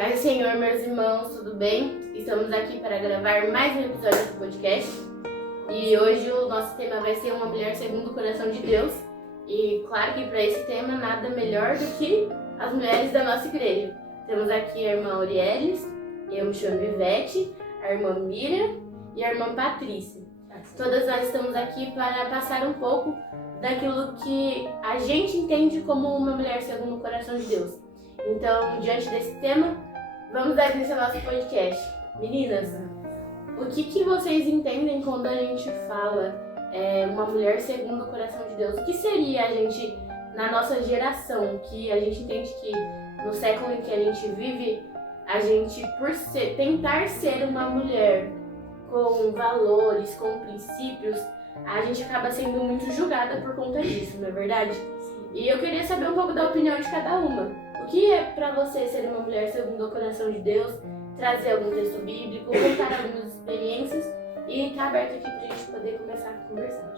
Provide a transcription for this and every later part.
Paz do Senhor, meus irmãos, tudo bem? Estamos aqui para gravar mais um episódio do podcast. E hoje o nosso tema vai ser uma mulher segundo o coração de Deus. E claro que para esse tema nada melhor do que as mulheres da nossa igreja. Temos aqui a irmã Aurielis, eu me chamo Ivete, a irmã Mira e a irmã Patrícia. Todas nós estamos aqui para passar um pouco daquilo que a gente entende como uma mulher segundo o coração de Deus. Então, diante desse tema, vamos dar início ao nosso podcast. Meninas, o que vocês entendem quando a gente fala uma mulher segundo o coração de Deus? O que seria a gente, na nossa geração, que a gente entende que no século em que a gente vive, a gente, por tentar ser uma mulher com valores, com princípios, a gente acaba sendo muito julgada por conta disso, não é verdade? E eu queria saber um pouco da opinião de cada uma. O que é pra você ser uma mulher segundo o coração de Deus? Trazer algum texto bíblico, contar algumas experiências e tá aberto aqui pra gente poder começar a conversar.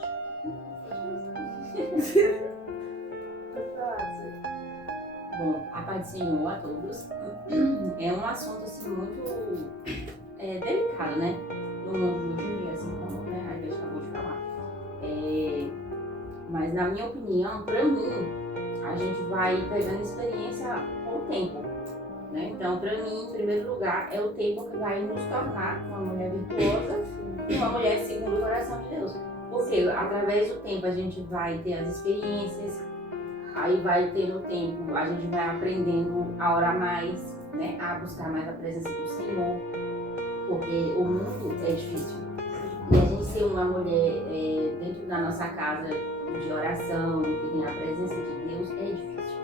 Bom, a paz do Senhor a todos. É um assunto assim muito delicado, né? No mundo de hoje em dia, assim como a Igreja acabou de falar. Mas na minha opinião, pra mim, a gente vai pegando experiência com o tempo, né? Então, pra mim, em primeiro lugar, é o tempo que vai nos tornar uma mulher virtuosa e uma mulher segundo o coração de Deus. Porque através do tempo a gente vai ter as experiências, aí vai ter no tempo, a gente vai aprendendo a orar mais, né? A buscar mais a presença do Senhor, porque o mundo é difícil. E a gente ser uma mulher dentro da nossa casa de oração, que tem a presença de Deus, é difícil.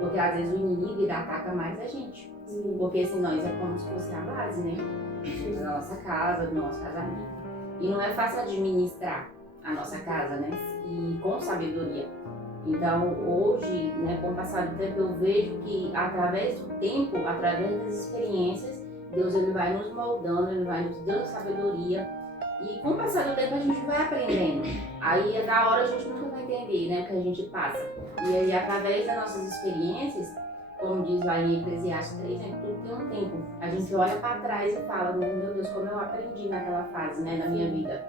Porque às vezes o inimigo ele ataca mais a gente. Porque assim, nós é como se fosse a base, né? Da nossa casa, do nosso casamento. E não é fácil administrar a nossa casa, né? E com sabedoria. Então hoje, né, com o passar do tempo, eu vejo que através do tempo, através das experiências, Deus ele vai nos moldando, ele vai nos dando sabedoria. E com o passar do tempo a gente vai aprendendo. Aí na hora a gente nunca vai entender, né, o que a gente passa. E aí através das nossas experiências, como diz lá em Eclesiastes 3, né, tudo tem um tempo. A gente olha para trás e fala, né, meu Deus, como eu aprendi naquela fase, né, da minha vida.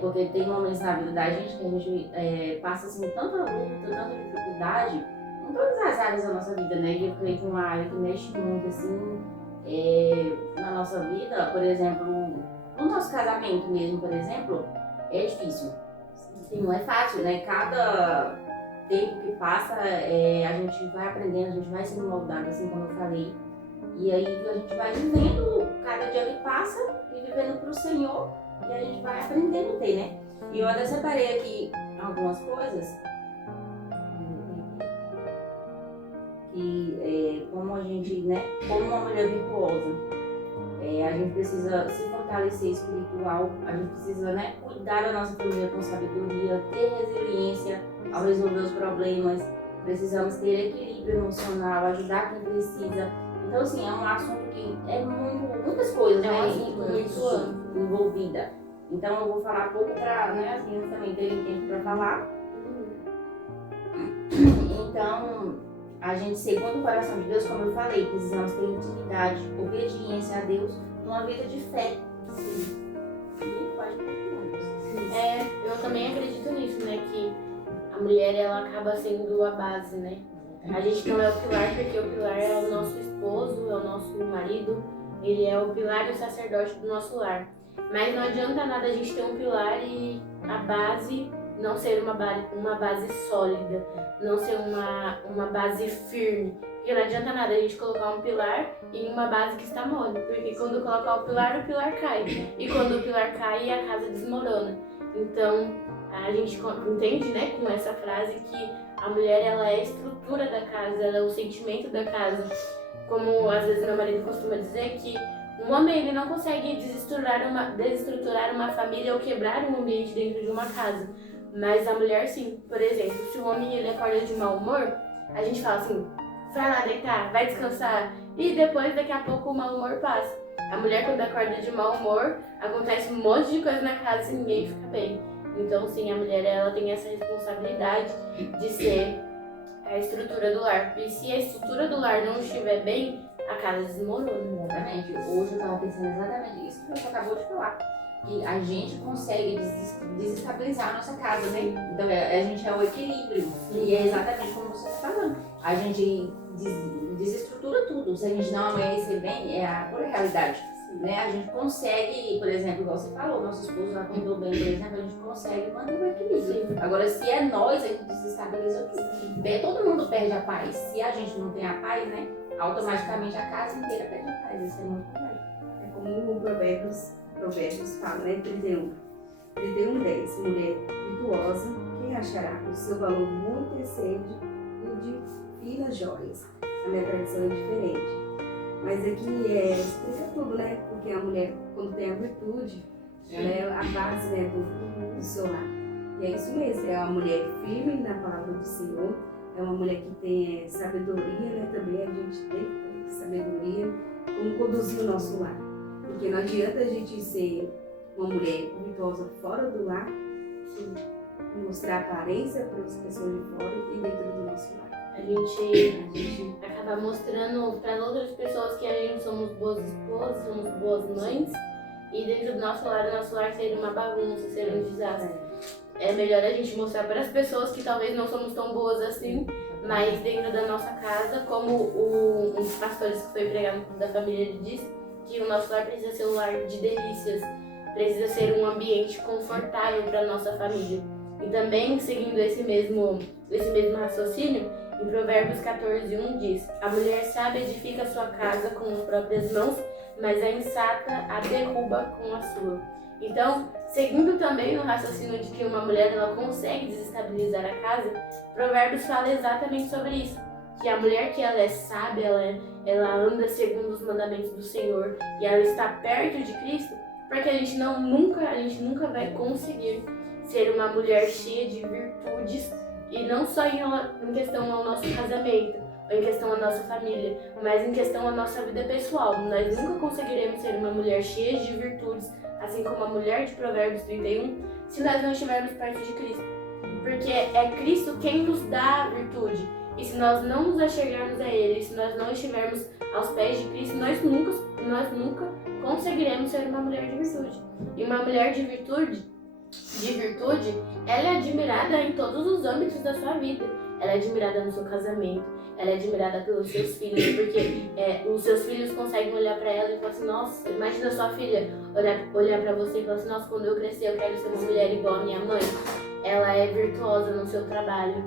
Porque tem momentos na vida da gente que a gente passa assim tanta luta, tanta dificuldade em todas as áreas da nossa vida, né? E eu creio que uma área que mexe muito assim na nossa vida, por exemplo, no nosso casamento mesmo, por exemplo, é difícil. Sim, não é fácil, né? Cada tempo que passa, a gente vai aprendendo, a gente vai sendo moldado, assim como eu falei. E aí a gente vai vivendo, cada dia que passa, e vivendo pro Senhor, e a gente vai aprendendo a ter, né? E eu até separei aqui algumas coisas que, como a gente, né? Como uma mulher virtuosa. A gente precisa se fortalecer espiritual, a gente precisa, né, cuidar da nossa família com sabedoria, ter resiliência ao resolver os problemas, precisamos ter equilíbrio emocional, ajudar quem precisa. Então, assim, é um assunto que é muitas coisas, né, muito envolvida. Então, eu vou falar pouco para, né, as meninas também terem tempo para falar. Então, a gente, segundo o coração de Deus, como eu falei, precisamos ter intimidade, obediência a Deus, numa vida de fé. Sim. E pode continuar. Eu também acredito nisso, né? Que a mulher, ela acaba sendo a base, né? A gente não é o pilar, porque o pilar é o nosso esposo, é o nosso marido, ele é o pilar e o sacerdote do nosso lar. Mas não adianta nada a gente ter um pilar e a base não ser uma base sólida, não ser uma base firme. Porque não adianta nada a gente colocar um pilar em uma base que está mole. Porque quando colocar o pilar cai. E quando o pilar cai, a casa desmorona. Então, a gente entende, né, com essa frase que a mulher, ela é a estrutura da casa, ela é o sentimento da casa. Como às vezes meu marido costuma dizer que um homem ele não consegue desestruturar uma família ou quebrar um ambiente dentro de uma casa. Mas a mulher sim. Por exemplo, se o homem ele acorda de mau humor, a gente fala assim, vai lá deitar, vai descansar. E depois, daqui a pouco, o mau humor passa. A mulher, quando acorda de mau humor, acontece um monte de coisa na casa e ninguém fica bem. Então, sim, a mulher ela tem essa responsabilidade de ser a estrutura do lar. E se a estrutura do lar não estiver bem, a casa desmorona. Exatamente. Hoje eu estava pensando exatamente isso que você acabou de falar. Que a gente consegue desestabilizar a nossa casa, né? Então a gente é o equilíbrio. E é exatamente como você está falando. A gente desestrutura tudo. Se a gente não amanhecer bem, é a pura realidade. Né? A gente consegue, por exemplo, igual você falou, nosso esposo acordou bem, por exemplo, a gente consegue manter o equilíbrio. Sim. Agora, se é nós, a gente desestabiliza tudo. Todo mundo perde a paz. Se a gente não tem a paz, né? Automaticamente a casa inteira perde a paz. Isso é muito verdade. É como o Provérbios fala, né? 31:10. Mulher virtuosa, quem achará? O seu valor muito excede o de finas joias. A minha tradução é diferente. Mas aqui explica tudo, né? Porque a mulher, quando tem a virtude, ela é a base, né, do seu lar. E é isso mesmo, é uma mulher firme na palavra do Senhor, é uma mulher que tem sabedoria, né? Também a gente tem que ter sabedoria, como conduzir o nosso lar. Porque não adianta a gente ser uma mulher virtuosa fora do lar, mostrar aparência para as pessoas de fora e dentro do nosso lar. A gente acaba mostrando para outras pessoas que a gente somos boas esposas, somos boas mães, e dentro do nosso lar, o nosso lar ser uma bagunça, ser um desastre. É melhor a gente mostrar para as pessoas que talvez não somos tão boas assim, mas dentro da nossa casa, como um dos pastores que foi pregado no culto da família, ele disse que o nosso lar precisa ser um lar de delícias, precisa ser um ambiente confortável para a nossa família. E também, seguindo esse mesmo raciocínio, em Provérbios 14:1 diz: a mulher sábia edifica sua casa com as próprias mãos, mas a insata a derruba com a sua. Então, seguindo também o raciocínio de que uma mulher ela consegue desestabilizar a casa, Provérbios fala exatamente sobre isso. Que a mulher que ela é sábia, ela anda segundo os mandamentos do Senhor e ela está perto de Cristo, porque a gente nunca vai conseguir ser uma mulher cheia de virtudes, e não só em questão ao nosso casamento, ou em questão à nossa família, mas em questão à nossa vida pessoal. Nós nunca conseguiremos ser uma mulher cheia de virtudes, assim como a mulher de Provérbios 31, se nós não estivermos perto de Cristo. Porque é Cristo quem nos dá a virtude. E se nós não nos achegarmos a Ele, se nós não estivermos aos pés de Cristo, nós nunca conseguiremos ser uma mulher de virtude. E uma mulher de virtude, ela é admirada em todos os âmbitos da sua vida. Ela é admirada no seu casamento, ela é admirada pelos seus filhos, porque os seus filhos conseguem olhar pra ela e falar assim: nossa, imagina a sua filha olhar pra você e falar assim: nossa, quando eu crescer eu quero ser uma mulher igual a minha mãe. Ela é virtuosa no seu trabalho,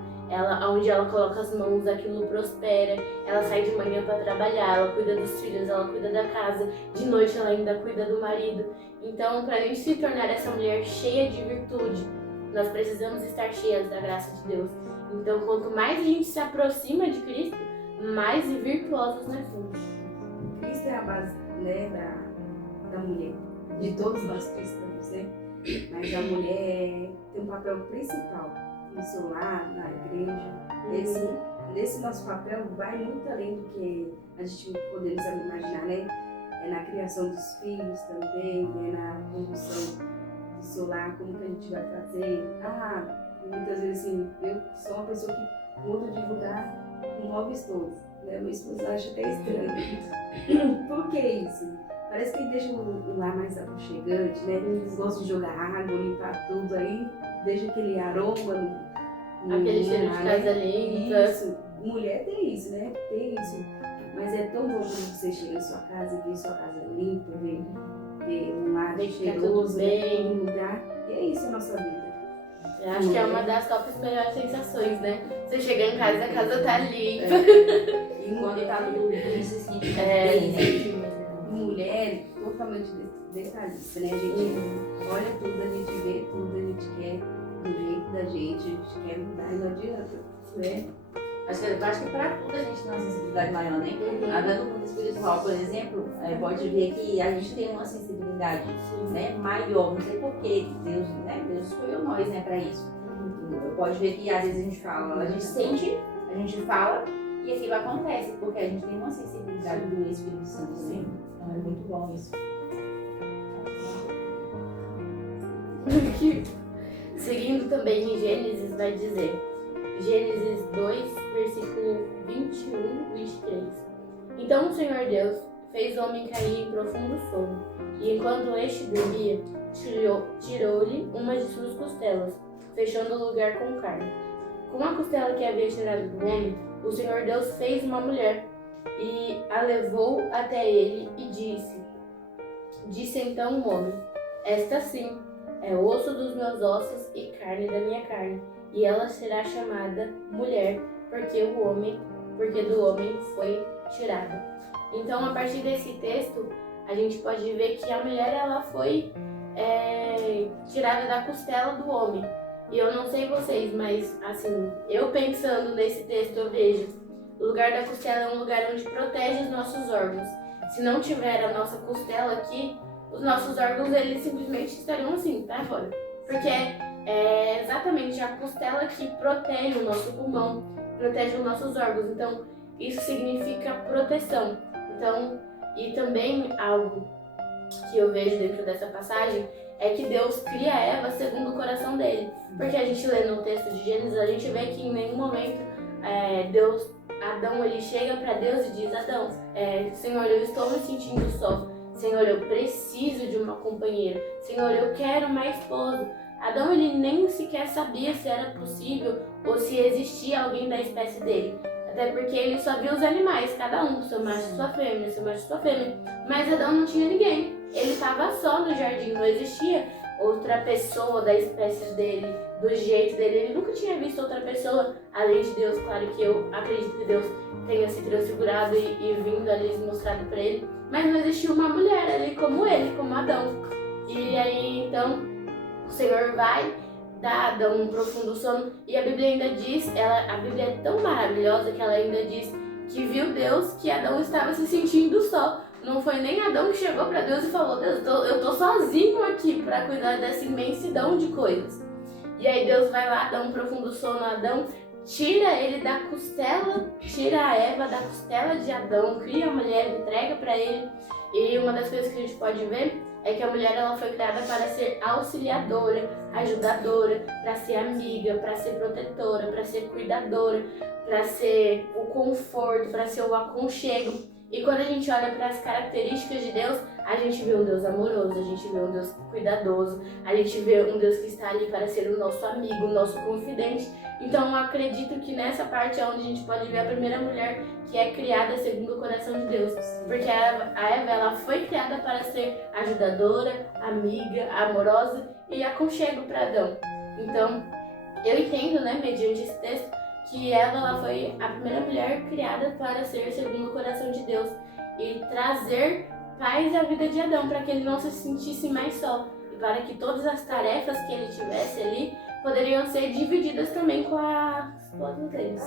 onde ela coloca as mãos, aquilo prospera. Ela sai de manhã para trabalhar, ela cuida dos filhos, ela cuida da casa, de noite ela ainda cuida do marido. Então, para a gente se tornar essa mulher cheia de virtude, nós precisamos estar cheias da graça de Deus. Então, quanto mais a gente se aproxima de Cristo, mais virtuosos nós somos. Cristo é a base, né, da mulher, de todos nós cristãos, né? Mas a mulher tem um papel principal no seu lar, na igreja. Esse nosso papel vai muito além do que a gente podemos imaginar, né? É na criação dos filhos também, na condução do seu lar, como que a gente vai fazer. Muitas vezes assim, eu sou uma pessoa que muda de lugar com móveis todos, né? Meu esposo acha até estranho. Por que isso? Parece que deixa o lar mais aconchegante, né? Eles gostam de jogar água, limpar tudo aí, deixa aquele aroma aquele cheiro de casa limpa. Isso, mulher tem isso, né? Tem isso. Mas é tão bom quando você chega na sua casa e vê sua casa limpa, vê um lar cheiroso, né? Um lugar. E é isso a nossa vida. Eu acho que é uma das tops melhores sensações, né? Você chega em casa e a casa tá limpa. E quando tá tudo limpo, você se sente bem, né? Mulher totalmente detalhista, né? A gente olha tudo, a gente vê tudo, a gente quer do jeito da gente, a gente quer mudar e não adianta, né? Acho que para tudo a gente tem uma sensibilidade maior, né? Dando mundo espiritual, por exemplo, pode ver que a gente tem uma sensibilidade, né, maior. Não sei porquê, Deus escolheu nós, né, para isso. Pode ver que às vezes a gente fala, a gente sente, a gente fala e aquilo acontece, porque a gente tem uma sensibilidade do Espírito Santo, sim. Então é muito bom isso. Seguindo também em Gênesis, vai dizer, Gênesis 2, versículo 21 e 23. Então o Senhor Deus fez o homem cair em profundo sono, e enquanto este dormia, tirou-lhe uma de suas costelas, fechando o lugar com carne. Com a costela que havia tirado do homem, o Senhor Deus fez uma mulher e a levou até ele e disse então o homem: esta sim é osso dos meus ossos e carne da minha carne, e ela será chamada mulher, porque do homem foi tirada. Então, a partir desse texto, a gente pode ver que a mulher ela foi tirada da costela do homem. E eu não sei vocês, mas assim, eu pensando nesse texto, eu vejo o lugar da costela é um lugar onde protege os nossos órgãos. Se não tiver a nossa costela aqui, os nossos órgãos eles simplesmente estariam assim, para fora. Porque é exatamente a costela que protege o nosso pulmão, protege os nossos órgãos. Então, isso significa proteção. Então, e também algo que eu vejo dentro dessa passagem é que Deus cria Eva segundo o coração dele. Porque a gente lê no texto de Gênesis, a gente vê que em nenhum momento Adão ele chega para Deus e diz: Adão, Senhor, eu estou me sentindo só. Senhor, eu preciso de uma companheira. Senhor, eu quero uma esposa. Adão ele nem sequer sabia se era possível ou se existia alguém da espécie dele. Até porque ele só via os animais, cada um, seu macho e sua fêmea, seu macho e sua fêmea. Mas Adão não tinha ninguém. Ele estava só no jardim, não existia outra pessoa da espécie dele, do jeito dele. Ele nunca tinha visto outra pessoa, além de Deus. Claro que eu acredito que Deus tenha se transfigurado e vindo ali mostrado para ele. Mas não existia uma mulher ali como ele, como Adão. E aí, então, o Senhor vai dar a Adão um profundo sono. E a Bíblia ainda diz, a Bíblia é tão maravilhosa que ela ainda diz que viu Deus que Adão estava se sentindo só. Não foi nem Adão que chegou para Deus e falou: Deus, eu tô sozinho aqui para cuidar dessa imensidão de coisas. E aí Deus vai lá, dá um profundo sono a Adão, tira ele da costela, tira a Eva da costela de Adão, cria a mulher, entrega para ele. E uma das coisas que a gente pode ver é que a mulher ela foi criada para ser auxiliadora, ajudadora, para ser amiga, para ser protetora, para ser cuidadora, para ser o conforto, para ser o aconchego. E quando a gente olha para as características de Deus, a gente vê um Deus amoroso, a gente vê um Deus cuidadoso, a gente vê um Deus que está ali para ser o nosso amigo, o nosso confidente. Então eu acredito que nessa parte é onde a gente pode ver a primeira mulher que é criada segundo o coração de Deus. Porque a Eva ela foi criada para ser ajudadora, amiga, amorosa e aconchego para Adão. Então eu entendo, mediante esse texto, que Eva ela foi a primeira mulher criada para ser segundo o coração de Deus e trazer paz à vida de Adão, para que ele não se sentisse mais só e para que todas as tarefas que ele tivesse ali poderiam ser divididas também com a esposa dele.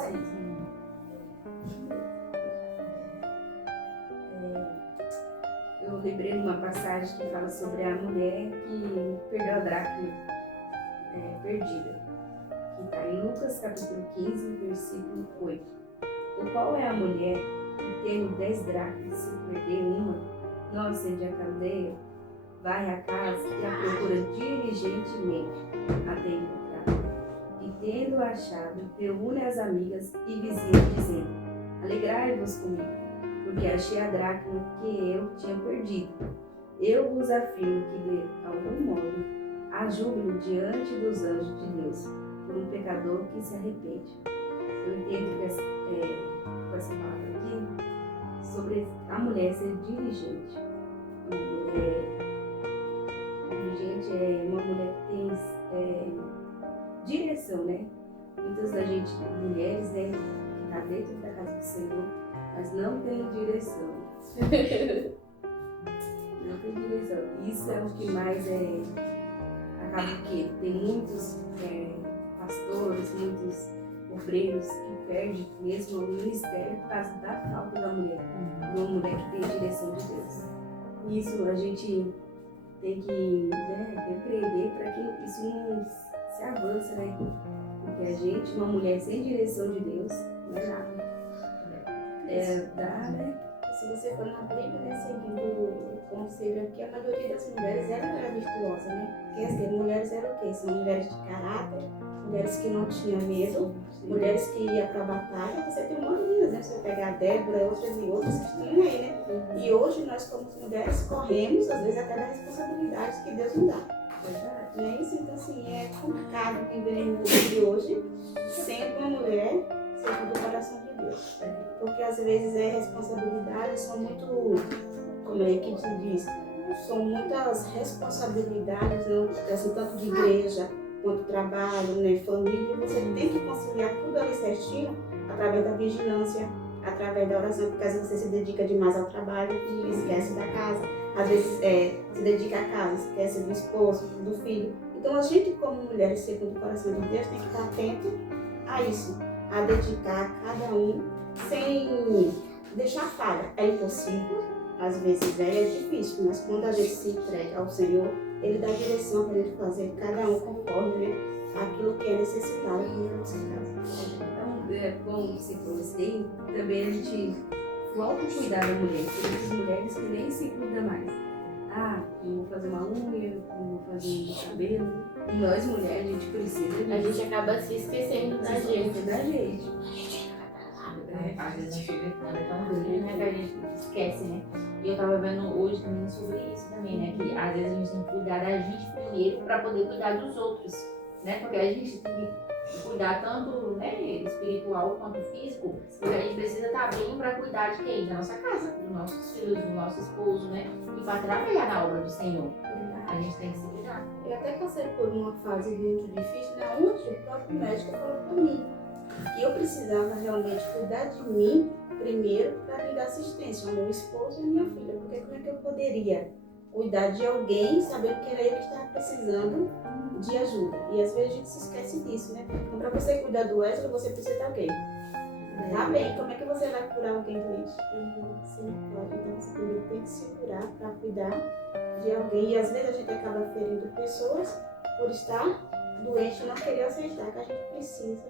Eu lembrei de uma passagem que fala sobre a mulher que perdeu a dracma perdida. Que está em Lucas capítulo 15, versículo 8. O qual é a mulher que, tendo 10 dracmas, se perder uma, não acende a candeia, vai à casa e a procura diligentemente até encontrar. E tendo achado, reúne as amigas e vizinhas, dizendo: Alegrai-vos comigo, porque achei a dracma que eu tinha perdido. Eu vos afirmo que, de algum modo, há júbilo diante dos anjos de Deus por um pecador que se arrepende. Eu entendo que essa palavra aqui sobre a mulher ser diligente. Uma mulher diligente é uma mulher que tem direção, Muitas da gente, mulheres, que está dentro da casa do Senhor, mas não tem direção. Não tem direção. Isso é o que mais acaba que tem muitos pastores, muitos obreiros que perdem mesmo o ministério por causa da falta da mulher, de uma mulher que tem a direção de Deus. Isso a gente tem que repreender para que isso não se avance, Porque a gente, uma mulher sem direção de Deus, não é nada. Se você for na Bíblia, seguindo o conselho aqui, a maioria das mulheres era virtuosa, Quer dizer, mulheres eram o quê? São mulheres de caráter, mulheres que não tinham medo, mulheres que iam para a batalha. Você tem um monte de exemplos, você pegar a Débora, outras e outras que estão aí, né? E hoje nós, como mulheres, corremos, às vezes, até da responsabilidade que Deus nos dá. Não é isso? Então, assim, é complicado viver no mundo de hoje, sendo uma mulher, segundo o coração de Deus. Porque, às vezes, responsabilidades são muito, como é que se diz? São muitas responsabilidades, não, assim, tanto de igreja, quanto trabalho, né, família. Você tem que conciliar tudo ali certinho, através da vigilância, através da oração, porque às vezes você se dedica demais ao trabalho e esquece da casa. Às vezes se dedica à casa, esquece do esposo, do filho. Então a gente, como mulheres, segundo o coração de Deus, tem que estar atento a isso, a dedicar a cada um, sem deixar falha. É impossível, às vezes é difícil, mas quando a gente se entrega ao Senhor, Ele dá direção para a gente fazer, cada um conforme, né, aquilo que é necessário na nossa casa. Então, como você falou assim, também a gente, o autocuidar da mulher, tem muitas mulheres que nem se cuidam mais. Não vou fazer uma unha, não vou fazer um cabelo. E nós mulheres, a gente precisa disso. A gente acaba se esquecendo da gente. Da gente. Às vezes a gente é tão grande, né, que a gente esquece, né? E eu tava vendo hoje também sobre isso também, né? Que às vezes a gente tem que cuidar da gente primeiro para poder cuidar dos outros, né? Porque a gente tem que cuidar tanto, né, espiritual quanto físico, porque a gente precisa estar bem para cuidar de quem? Da nossa casa, dos nossos filhos, do nosso esposo, né? E para trabalhar na obra do Senhor. A gente tem que se cuidar. Eu até passei por uma fase muito difícil, né, onde o próprio médico falou para mim que eu precisava realmente cuidar de mim primeiro para me dar assistência ao meu esposo e à minha filha, porque como é que eu poderia cuidar de alguém sabendo que era ele que estava precisando de ajuda? E às vezes a gente se esquece disso, né? Então, para você cuidar do Wesley, você precisa estar alguém. Tá bem, como é que você vai curar alguém doente? Você não pode. Então você primeiro tem que se curar para cuidar de alguém. E às vezes a gente acaba ferindo pessoas por estar doente e não querer aceitar que a gente precisa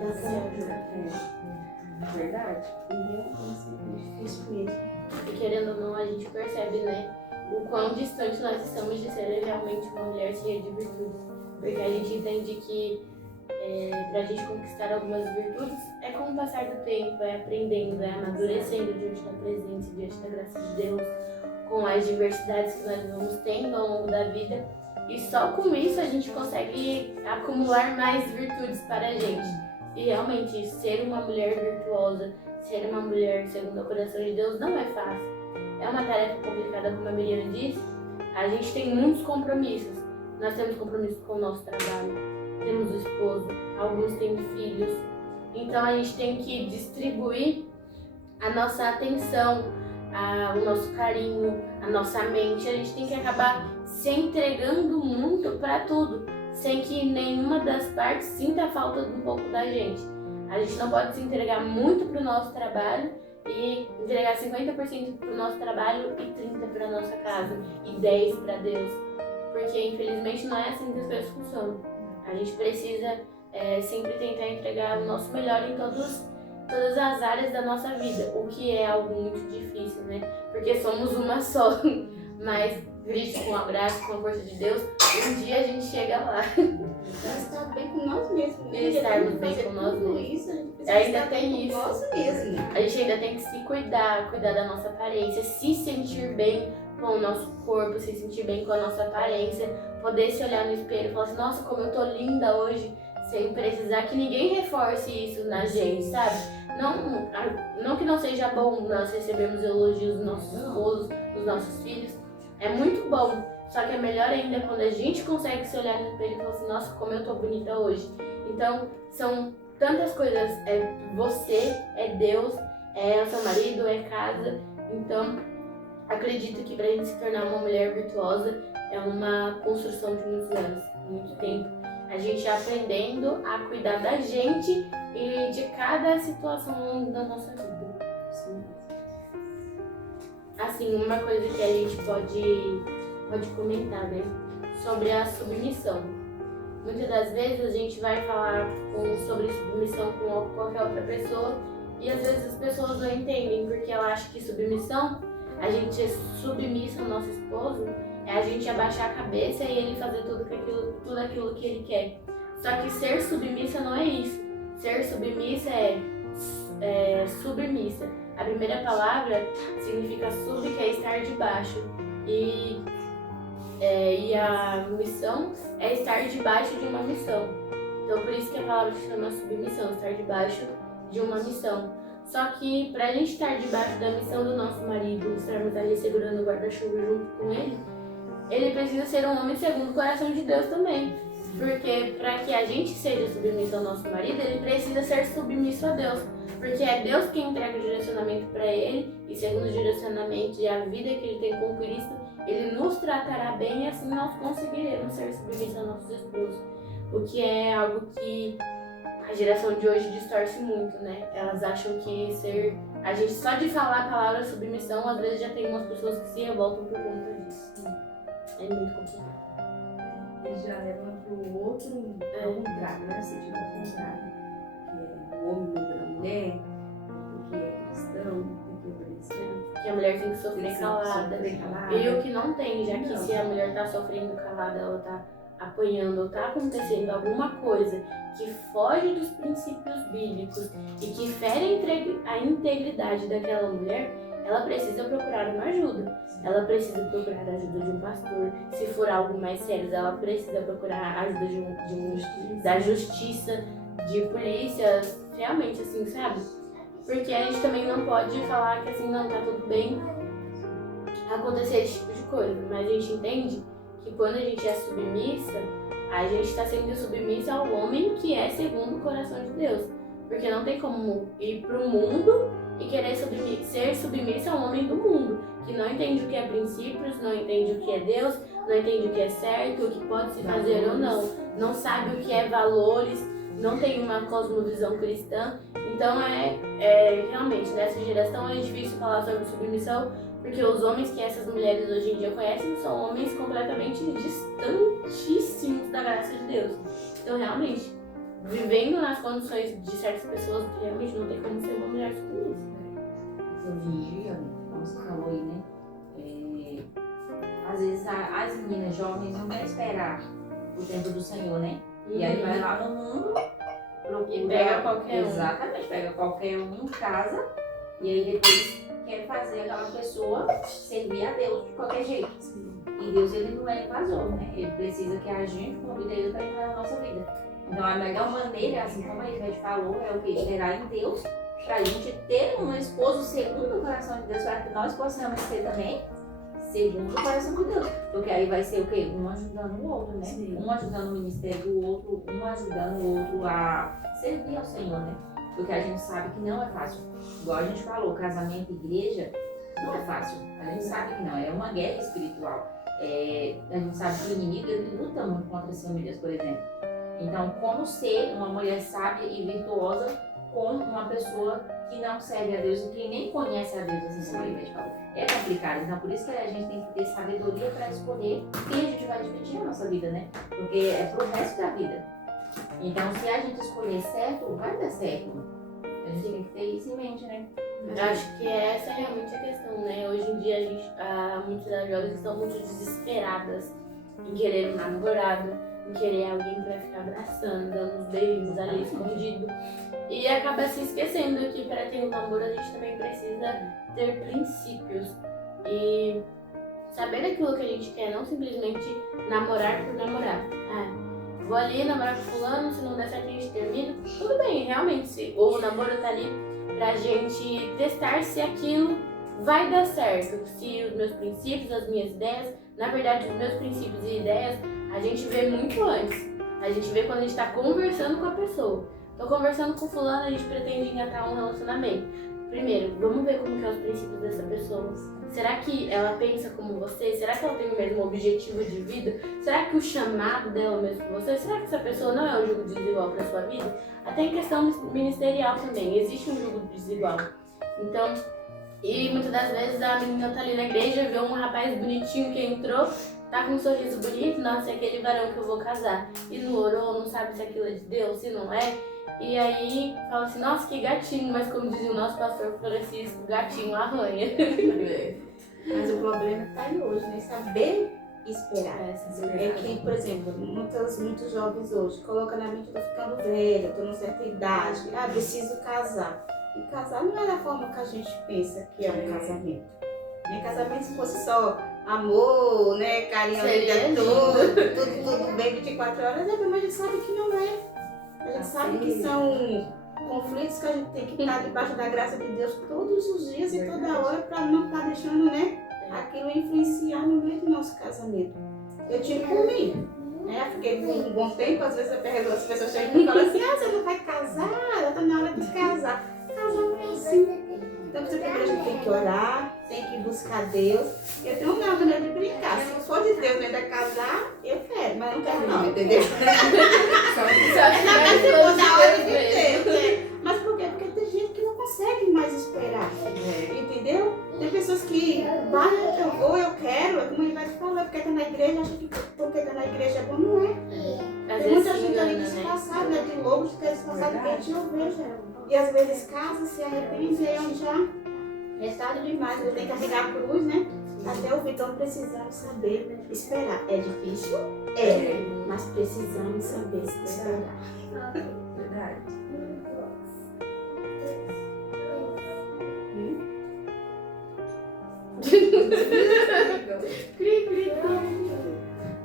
dessa ajuda. Verdade. Entendeu? Então, é difícil mesmo. E querendo ou não, a gente percebe, né, o quão distante nós estamos de ser realmente uma mulher cheia de virtudes. Porque a gente entende que pra gente conquistar algumas virtudes é com o passar do tempo, é aprendendo, é amadurecendo diante da presença, diante da graça de Deus, com as diversidades que nós vamos tendo ao longo da vida. E só com isso a gente consegue acumular mais virtudes para a gente. E realmente, ser uma mulher virtuosa, ser uma mulher segundo o coração de Deus não é fácil. É uma tarefa complicada, como a Miriam disse. A gente tem muitos compromissos. Nós temos compromissos com o nosso trabalho, temos o esposo, alguns têm filhos. Então a gente tem que distribuir a nossa atenção, o nosso carinho, a nossa mente. A gente tem que acabar se entregando muito para tudo, sem que nenhuma das partes sinta falta de um pouco da gente. A gente não pode se entregar muito para o nosso trabalho e entregar 50% para o nosso trabalho e 30% para a nossa casa e 10% para Deus, porque infelizmente não é assim que as coisas funcionam. A gente precisa sempre tentar entregar o nosso melhor em todas as áreas da nossa vida, o que é algo muito difícil, né? Porque somos uma só, mas Cristo, com a graça, com a força de Deus, um dia a gente chega lá. Então, estar bem com nós mesmos. E estarmos bem com nós mesmos. Isso, a gente precisa Ainda estar tem bem isso. com nós mesmos. A gente ainda tem que se cuidar da nossa aparência, se sentir bem com o nosso corpo, se sentir bem com a nossa aparência, poder se olhar no espelho e falar assim, nossa, como eu tô linda hoje, sem precisar que ninguém reforce isso na gente, sabe? Não que não seja bom nós recebermos elogios dos nossos esposos, dos nossos filhos, é muito bom, só que é melhor ainda quando a gente consegue se olhar no espelho e falar assim, nossa, como eu tô bonita hoje. Então, são tantas coisas, é você, é Deus, é o seu marido, é casa. Então, acredito que pra gente se tornar uma mulher virtuosa é uma construção de muitos anos, muito tempo. A gente aprendendo a cuidar da gente e de cada situação da nossa vida. Assim, uma coisa que a gente pode comentar, né? Sobre a submissão. Muitas das vezes a gente vai falar sobre submissão com qualquer outra pessoa e às vezes as pessoas não entendem porque ela acha que submissão, a gente é submissa ao nosso esposo, é a gente abaixar a cabeça e ele fazer tudo aquilo que ele quer. Só que ser submissa não é isso. Ser submissa é submissa. A primeira palavra significa sub, que é estar debaixo. E a missão é estar debaixo de uma missão. Então por isso que a palavra se chama submissão, estar debaixo de uma missão. Só que pra gente estar debaixo da missão do nosso marido, estarmos ali segurando o guarda-chuva junto com ele precisa ser um homem segundo o coração de Deus também. Porque para que a gente seja submisso ao nosso marido, ele precisa ser submisso a Deus. Porque é Deus quem entrega o direcionamento para ele, e segundo o direcionamento e a vida que ele tem com Cristo, ele nos tratará bem e assim nós conseguiremos ser submissos aos nossos esposos. O que é algo que a geração de hoje distorce muito, né? Elas acham que a gente só de falar a palavra submissão, às vezes já tem umas pessoas que se revoltam por conta disso. É muito complicado. Ele já leva pro outro, ao contrário, né? Sentido ao contrário. Que é o homem mudando a mulher, porque é cristão, porque é cristão. Que a mulher tem que sofrer calada. E o que não tem, já que se a mulher tá sofrendo calada, ela tá apanhando ou tá acontecendo alguma coisa que foge dos princípios bíblicos e que fere a integridade daquela mulher, ela precisa procurar uma ajuda. Ela precisa procurar a ajuda de um pastor. Se for algo mais sério, ela precisa procurar a ajuda da justiça, de polícia, realmente assim, sabe? Porque a gente também não pode falar que assim, não, tá tudo bem acontecer esse tipo de coisa. Mas a gente entende que quando a gente é submissa, a gente está sendo submissa ao homem que é segundo o coração de Deus. Porque não tem como ir pro mundo e querer ser submissa ao homem do mundo, que não entende o que é princípios, não entende o que é Deus, não entende o que é certo, o que pode se fazer ou não sabe o que é valores, não tem uma cosmovisão cristã. Então realmente nessa geração é difícil falar sobre submissão, porque os homens que essas mulheres hoje em dia conhecem são homens completamente distantíssimos da graça de Deus. Então realmente, vivendo nas condições de certas pessoas, realmente não tem como ser uma mulher submissa. Hoje em dia, como você falou aí, né? Às vezes as meninas jovens não querem esperar o tempo do Senhor, né? E aí vai lá no mundo, procura, e pega qualquer um. Exatamente, pega qualquer um em casa e aí depois quer fazer aquela pessoa servir a Deus de qualquer jeito. E Deus, ele não é invasor, né? Ele precisa que a gente convide ele para entrar na nossa vida. Então a melhor maneira, assim como a Ivete falou, é o que? Esperar em Deus, para a gente ter um esposo segundo o coração de Deus, para que nós possamos ter também segundo o coração de Deus. Porque aí vai ser o quê? Um ajudando o outro, né? Sim. Um ajudando o ministério do outro, um ajudando o outro a servir ao Senhor, né? Porque a gente sabe que não é fácil. Igual a gente falou, casamento e igreja não é fácil. A gente sabe que não, é uma guerra espiritual. A gente sabe que o inimigo, ele luta muito contra as famílias, por exemplo. Então, como ser uma mulher sábia e virtuosa com uma pessoa que não serve a Deus e que nem conhece a Deus, assim como a Ivete falou. É complicado, então por isso que a gente tem que ter sabedoria para escolher quem a gente vai dividir a nossa vida, né? Porque é pro resto da vida. Então, se a gente escolher certo, vai dar certo. A gente tem que ter isso em mente, né? Eu acho que essa é realmente a questão, né? Hoje em dia, muitas das jovens estão muito desesperadas em querer um namorado, em querer alguém pra ficar abraçando, dando uns beijinhos ali escondido. E acaba se esquecendo que para ter um namoro a gente também precisa ter princípios e saber aquilo que a gente quer, não simplesmente namorar por namorar. Vou ali namorar com fulano, se não der certo a gente termina. Tudo bem, realmente, se o namoro tá ali pra gente testar se aquilo vai dar certo, se os meus princípios, as minhas ideias, na verdade os meus princípios e ideias a gente vê muito antes. A gente vê quando a gente tá conversando com a pessoa. Tô conversando com fulano, a gente pretende engatar um relacionamento. Primeiro, vamos ver como que é os princípios dessa pessoa. Será que ela pensa como você? Será que ela tem o mesmo objetivo de vida? Será que o chamado dela é o mesmo que você? Será que essa pessoa não é um jugo desigual para sua vida? Até em questão ministerial também, existe um jugo desigual. Então, e muitas das vezes a menina tá ali na igreja, vê um rapaz bonitinho que entrou, tá com um sorriso bonito, nossa, é aquele varão que eu vou casar. E não orou, não sabe se aquilo é de Deus, se não é. E aí fala assim, nossa, que gatinho, mas como dizia o nosso pastor Francisco, gatinho arranha. Mas o problema tá aí hoje, né? Saber esperar. É, É que, por exemplo, muitos jovens hoje colocam na mente, eu tô ficando velha, tô numa certa idade, preciso casar. E casar não é da forma que a gente pensa que é um casamento. Casamento, se fosse só amor, né, carinho a vida toda, tudo bem 24 horas, mas a gente sabe que não é. A gente sabe que são conflitos que a gente tem que estar debaixo da graça de Deus todos os dias e toda hora para não estar deixando, né, aquilo influenciar no meio do nosso casamento. Eu tive comigo, né? Fiquei por um bom tempo, às vezes eu pergunto, as pessoas chegam e falam assim, você não vai casar? Já tá na hora de casar. Casar não é assim. Então, primeiro a gente tem que orar, tem que buscar Deus. Eu tenho uma maneira de brincar. Se for de Deus ainda casar, eu quero, mas não quero não, entendeu? Não, se for da hora de Deus, né? Mas por quê? Porque tem gente que não consegue mais esperar, entendeu? Tem pessoas que, eu vou, eu quero, como ele vai falar, porque tá na igreja, acha que porque tá na igreja é bom, não é. Tem muita gente ali disfarçada, né? De lobos que é disfarçado que a gente não vê. E às vezes casa, se arrepende, aí onde já é tarde demais, eu tenho que carregar a cruz, né? Até o Vitão precisamos saber esperar. É difícil? É, mas precisamos saber esperar. Verdade.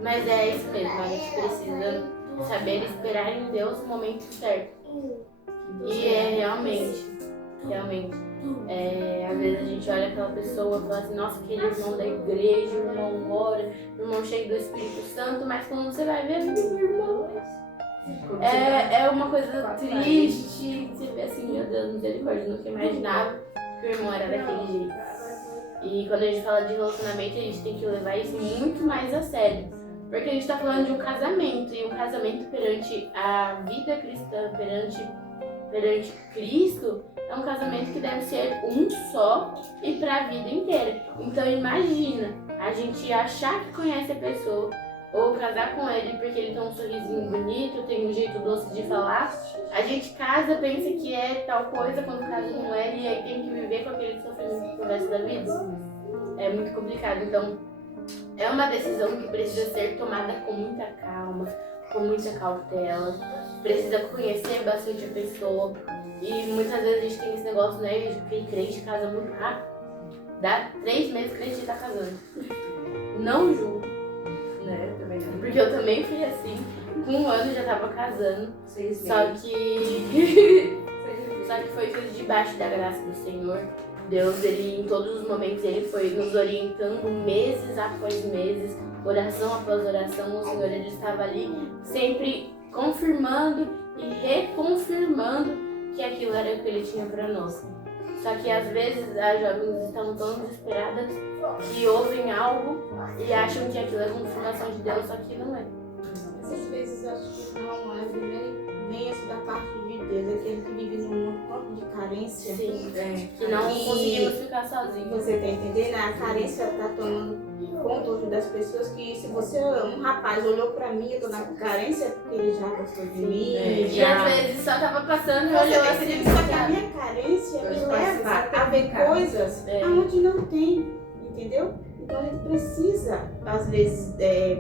Mas é isso mesmo, a gente precisa saber esperar em Deus o momento certo. E realmente, às vezes a gente olha aquela pessoa e fala assim, nossa, aquele irmão da igreja, o irmão ora, o irmão cheio do Espírito Santo, mas quando você vai ver, meu irmão, é uma coisa triste, você vê assim, meu Deus, misericórdia, nunca imaginava que o irmão era daquele jeito. E quando a gente fala de relacionamento, a gente tem que levar isso muito mais a sério. Porque a gente está falando de um casamento, e um casamento perante a vida cristã, perante Cristo, é um casamento que deve ser um só e para a vida inteira. Então imagina, a gente achar que conhece a pessoa, ou casar com ele porque ele tem um sorrisinho bonito, tem um jeito doce de falar, a gente casa, pensa que é tal coisa, quando casa não é, e aí tem que viver com aquele sofrimento pro resto da vida. É muito complicado, então é uma decisão que precisa ser tomada com muita calma, com muita cautela, precisa conhecer bastante a pessoa. E muitas vezes a gente tem esse negócio, né, que crente casa muito rápido. Dá 3 meses que a gente tá casando. Não julgo, Né? Também não. porque eu também fui assim. Com 1 ano já tava casando. 6 meses. Só que foi tudo debaixo da graça do Senhor. Deus, ele em todos os momentos, ele foi nos orientando meses após meses, oração após oração. O Senhor, ele estava ali sempre confirmando e reconfirmando que aquilo era o que ele tinha para nós. Só que às vezes as jovens estão tão desesperadas que ouvem algo e acham que aquilo é confirmação de Deus, só que não é. Às vezes eu acho que não é nem isso da parte de Deus, aquele que vive num ponto de carência. Sim, que não conseguimos ficar sozinhos. Você tá entendendo? A carência tá tomando conta hoje das pessoas que se você, um rapaz olhou pra mim, eu tô na carência, porque ele já gostou de mim. E às vezes só tava passando e olhou assim. Só que a minha carência me leva a ver coisas aonde não tem, entendeu? Então a gente precisa, às vezes,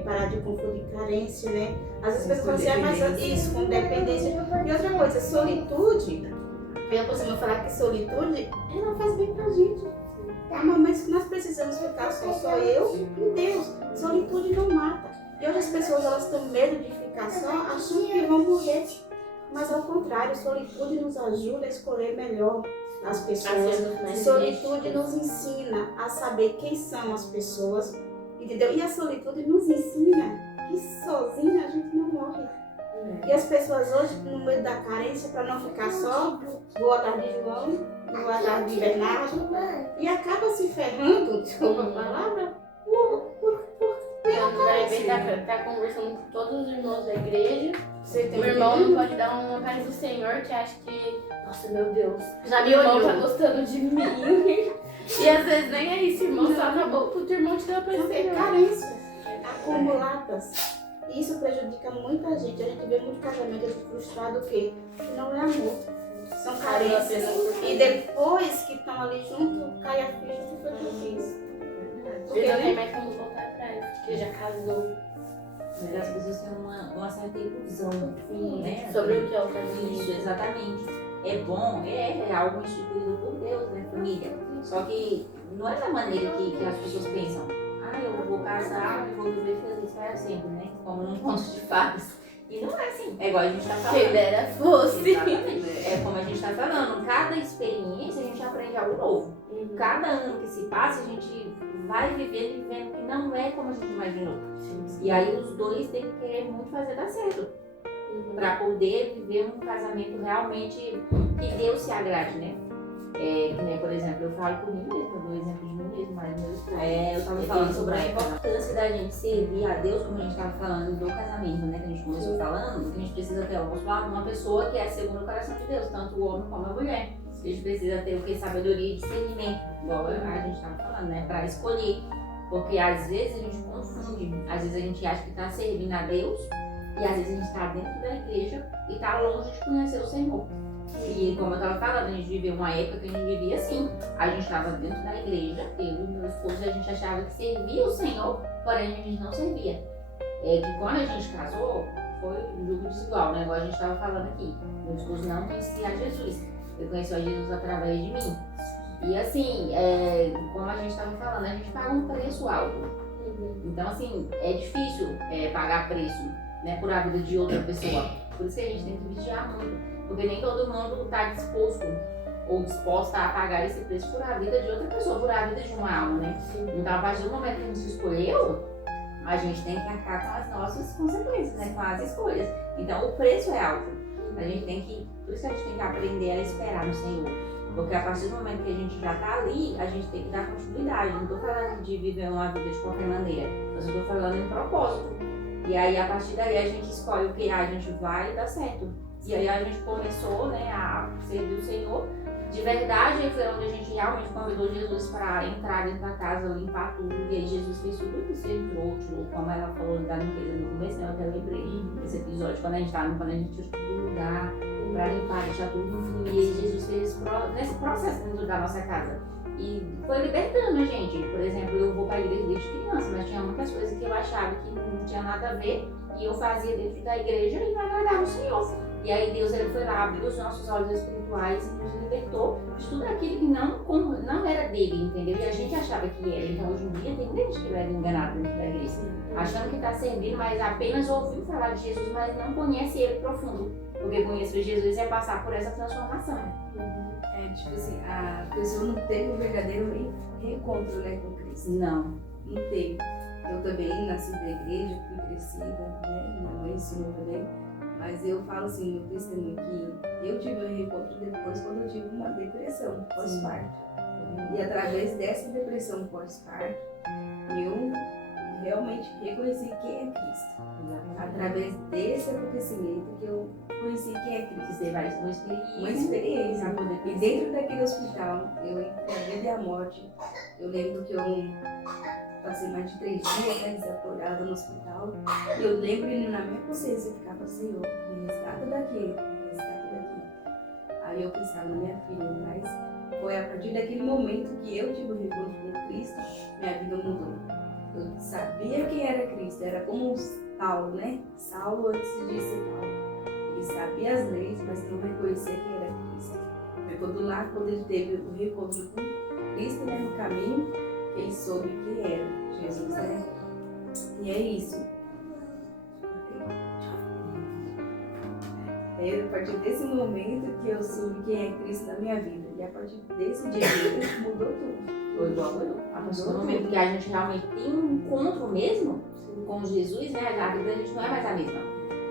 parar de confundir carência, né? Às vezes as pessoas falam assim, mas isso, com dependência. E outra coisa, solitude, eu costumo falar que solitude, ela faz bem pra gente. Mas nós precisamos ficar só eu e Deus. Solitude não mata. E hoje as pessoas elas têm medo de ficar só, achando que vão morrer. Mas ao contrário, solitude nos ajuda a escolher melhor as pessoas. Solitude nos ensina a saber quem são as pessoas, entendeu? E a solitude nos ensina que sozinha a gente não morre. E as pessoas hoje, no meio da carência, para não ficar só, vou atrás de João, vou atrás de Bernardo, e acaba se ferrando, desculpa a palavra, Vai ver, tá conversando com todos os irmãos da igreja. Você tem O irmão não pode dar uma paz do Senhor que acha que, nossa, meu Deus, já meu irmão tá gostando de mim. E às vezes nem é isso, irmão, só acabou porque o irmão te deu a paz do Senhor. Carências acumuladas. E isso prejudica muita gente. A gente vê muito casamento frustrado que não é amor, são carências. E depois que estão ali junto, cai a ficha que foi que eu fiz. Porque não tem mais como voltar atrás, porque já casou. casou. As pessoas têm uma certa ilusão, né? Sobre o que é o casamento. Isso, exatamente. É bom, é algo instituído por Deus, né, família? Só que não é da maneira que as pessoas pensam. Ah, eu vou casar e vou viver feliz para sempre, né? Como um conto de fadas. E não é assim. É igual a gente tá falando. Quem dera fosse. Exatamente. É como a gente tá falando. Cada experiência a gente aprende algo novo. Cada ano que se passa, a gente vai vivendo e vendo que não é como a gente imaginou. E aí os dois têm que querer muito fazer dar certo. Para poder viver um casamento realmente que Deus se agrade, né? Que nem, por exemplo, eu falo por mim mesma, eu dou exemplo de mim mesma, mas meu esposo. Eu estava falando sobre a importância da gente servir a Deus, como a gente estava falando do casamento, né? Que a gente começou falando, que a gente precisa ter uma pessoa que é segundo o coração de Deus, tanto o homem como a mulher. A gente precisa ter o que? Sabedoria e discernimento, igual a gente estava falando, né? Para escolher. Porque às vezes a gente confunde, às vezes a gente acha que está servindo a Deus e às vezes a gente está dentro da igreja e está longe de conhecer o Senhor. E como eu estava falando, a gente viveu uma época que a gente vivia assim. A gente estava dentro da igreja, eu e meu esposo, a gente achava que servia o Senhor, porém a gente não servia. Que quando a gente casou, foi um jogo desigual, né? Igual a gente estava falando aqui. Meu esposo não conhecia a Jesus. Ele conheceu a Jesus através de mim. E assim, como a gente estava falando, a gente paga um preço alto. Então assim, é difícil pagar preço, né, por a vida de outra pessoa. Por isso que a gente tem que vigiar muito. Porque nem todo mundo está disposto ou disposta a pagar esse preço por a vida de outra pessoa, por a vida de uma alma, né? Então a partir do momento que a gente escolheu, a gente tem que arcar com as nossas consequências, né? Com as escolhas. Então o preço é alto. A gente tem que, por isso que a gente tem que aprender a esperar no Senhor. Porque a partir do momento que a gente já está ali, a gente tem que dar continuidade. Não estou falando de viver uma vida de qualquer maneira, mas eu estou falando em propósito. E aí a partir daí a gente escolhe o que a gente vai dar certo. E aí a gente começou, né, a servir o Senhor. De verdade, foi onde a gente realmente convidou Jesus para entrar dentro da casa, limpar tudo. E aí Jesus fez tudo isso, entrou, tirou, como ela falou da limpeza no começo, né, eu até lembrei desse episódio, quando a gente tirou tudo do lugar, para limpar, deixar tudo limpo. E aí Jesus fez nesse processo dentro da nossa casa. E foi libertando a gente. Por exemplo, eu vou para a igreja desde criança, mas tinha muitas coisas que eu achava que não tinha nada a ver. E eu fazia dentro da igreja e não agradava o Senhor. E aí Deus ele foi lá, abriu os nossos olhos espirituais e nos libertou de tudo aquilo que não era dele, entendeu? E a gente achava que era. Então hoje em dia tem muita gente que vai enganado dentro da igreja, achando que está servindo, mas apenas ouviu falar de Jesus, mas não conhece ele profundo. Porque conhecer Jesus é passar por essa transformação. Tipo assim, a pessoa não teve um verdadeiro reencontro, né, com Cristo. Não teve. Eu também nasci da igreja, fui crescida, né? Minha mãe ensinou também. Mas eu falo assim, no testemunho, que eu tive um reencontro depois quando eu tive uma depressão pós-parto. E através dessa depressão pós-parto, eu realmente reconheci quem é Cristo. Através desse acontecimento que eu conheci quem é Cristo. Você vai uma experiência. E dentro daquele hospital, eu entre a vida e a morte, eu lembro que eu passei mais de 3 dias, né, desacordada no hospital. E eu lembro que na minha consciência eu ficava, Senhor, me resgata daqui, me resgata daqui. Aí eu pensava na minha filha, mas foi a partir daquele momento que eu tive o reencontro com Cristo, minha vida mudou. Eu sabia quem era Cristo, era como Paulo, né? Saulo antes de ser Paulo. Ele sabia as leis, mas não reconhecia quem era Cristo. Foi quando ele teve o reencontro com Cristo, né, no caminho, ele soube quem era Jesus, né? E é isso. É a partir desse momento que eu soube quem é Cristo na minha vida. E a partir desse dia mudou tudo. Foi igual eu. A partir do momento que a gente realmente tem um encontro mesmo com Jesus, né? A vida da gente não é mais a mesma.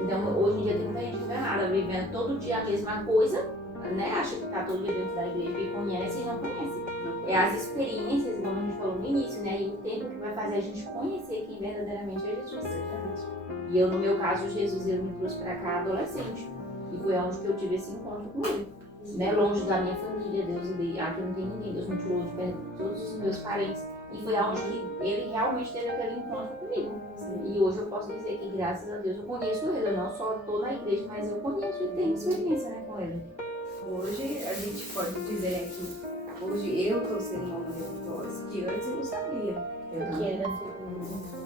Então hoje em dia tem muita gente enganada, vivendo todo dia a mesma coisa, né? Acha que está todo dia dentro da igreja e conhece e não conhece. É as experiências, como a gente falou no início, né? E o tempo que vai fazer a gente conhecer quem verdadeiramente é Jesus. E eu, no meu caso, Jesus ele me trouxe para cá adolescente. E foi onde que eu tive esse encontro com ele. Né? Longe da minha família, Deus, aqui não tem ninguém. Deus me tirou de perto de todos os meus parentes. E foi onde que ele realmente teve aquele encontro comigo. E hoje eu posso dizer que, graças a Deus, eu conheço ele. Eu não só estou na igreja, mas eu conheço e tenho experiência, né, com ele. Hoje a gente pode dizer que Hoje eu estou sendo uma mulher virtuosa, que antes eu não sabia. Que era assim.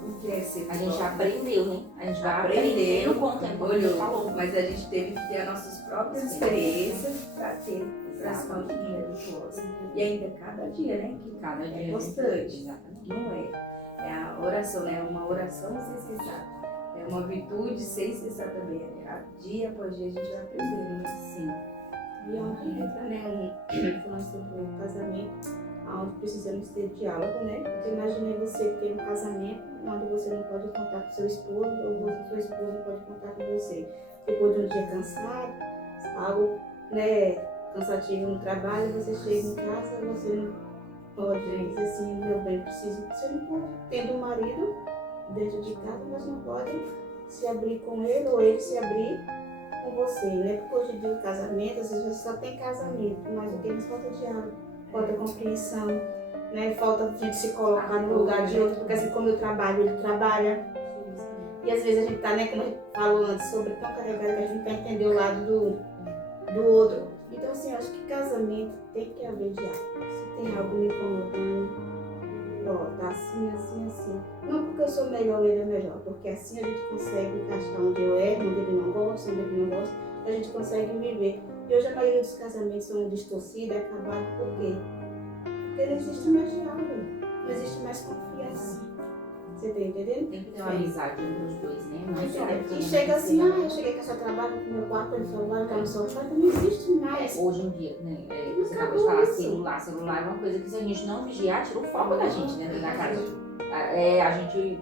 O que é ser A gente virtuosa? aprendeu, né? A gente vai Aprendeu, aprendendo com o tempo, como a gente falou. olhou, mas a gente teve que ter as nossas próprias experiências para se falar de mulher virtuosa. E ainda cada dia, né? Que Cada dia. é constante. Exatamente. Não é. É a oração, né? É uma oração sem cessar. É uma virtude sem cessar também. Dia após dia a gente vai aprendendo, né? Sim. E onde entra, né, falando sobre o casamento, onde precisamos ter diálogo, né? Porque imagine você ter um casamento onde você não pode contar com seu esposo ou sua esposa não pode contar com você. Depois de um dia cansado, algo, né, cansativo no trabalho, você chega em casa, você não pode dizer assim, meu bem, preciso. Você não pode, tendo um marido dentro de casa, mas não pode se abrir com ele ou ele se abrir com você, né? Porque hoje em dia o casamento, às vezes você só tem casamento, mas o que eles falta diálogo, falta compreensão, né? Falta a gente se colocar no lugar de outro, porque assim como eu trabalho, ele trabalha. E às vezes a gente tá, né, como a gente falou antes, sobre tão carregado que a gente quer entender o lado do outro. Então assim, eu acho que casamento tem que haver diálogo. Se tem algo me incomodando, ó, tá assim, assim, assim. Não porque eu sou melhor ou ele é melhor, porque assim a gente consegue encaixar onde eu erro, onde ele não gosta, onde ele não gosta, a gente consegue viver. E hoje a maioria dos casamentos são distorcidos, acabados, por quê? Porque não existe mais diálogo, não existe mais confiança. Você tá entendendo? Tem que ter uma amizade entre os dois, né? Não só E chega assim, eu cheguei com essa trabalho no meu quarto, ele falou, ficar no sofá, não existe mais. Hoje em dia, né? Você Acabou acabou de falar isso. celular. Celular é uma coisa que se a gente não vigiar, tira o foco da gente dentro da casa.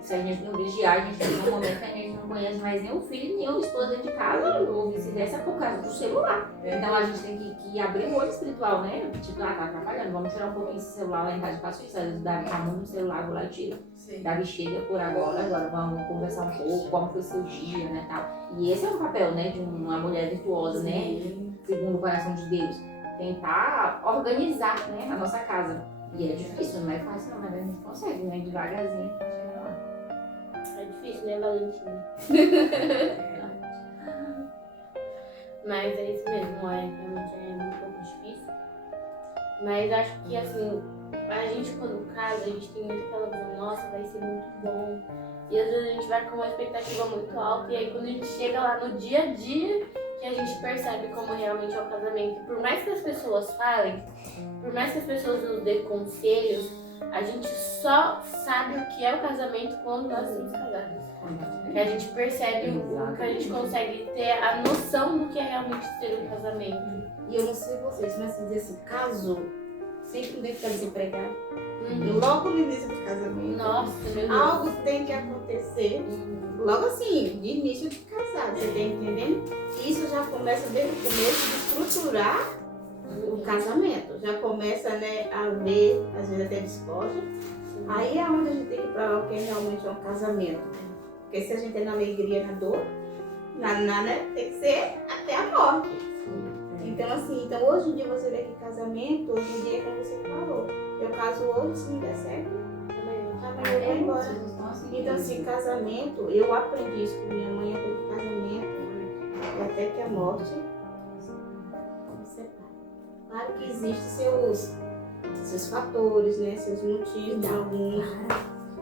Se a gente não vigiar, a gente tem um momento que a gente não conhece mais nem o filho, nem o esposo dentro de casa, ou vice-versa, por causa do celular. Então a gente tem que abrir o olho espiritual, né? Tipo, tá atrapalhando, vamos tirar um pouquinho esse celular lá em casa, eu faço isso. Às vezes o Davi tá muito no celular, vou lá e tiro. Davi chega por agora vamos conversar um pouco, como foi seu dia, né, tal. E esse é um papel, né, de uma mulher virtuosa, né, segundo o coração de Deus. Tentar organizar, né, a nossa casa. E é difícil, não é fácil não, mas a gente consegue, né, devagarzinho, chegar lá. É difícil, né, Valentina? Mas é isso mesmo, realmente é um pouco difícil. Mas acho que assim, a gente quando casa, a gente tem muito aquela visão, nossa, vai ser muito bom. E às vezes a gente vai com uma expectativa muito alta, e aí quando a gente chega lá no dia a dia, que a gente percebe como realmente é o casamento. Por mais que as pessoas falem, por mais que as pessoas nos dêem conselhos, a gente só sabe o que é o casamento quando nós estamos casados. Que a gente percebe o que a gente consegue ter a noção do que é realmente ter um casamento. E eu não sei vocês, mas se dizer assim, casou, sempre não deve ficar desempregado. Uhum. Logo no início do casamento, Nossa, meu Deus. algo tem que acontecer. Logo assim, de início de casado, você tá entendendo? Isso já começa desde o começo de estruturar o casamento. Já começa, né, a ver, às vezes até discórdia. Aí é onde a gente tem que provar o que realmente é um casamento. Porque se a gente é na alegria, na dor, né, tem que ser até a morte. Então assim, hoje em dia você vê que casamento, hoje em dia é como você falou. Eu caso hoje, se não der certo, amanhã eu vou embora. Então assim, casamento, eu aprendi isso com minha mãe, aquele casamento, até que a morte nos separe. Claro que existem seus fatores, né, seus motivos, alguns,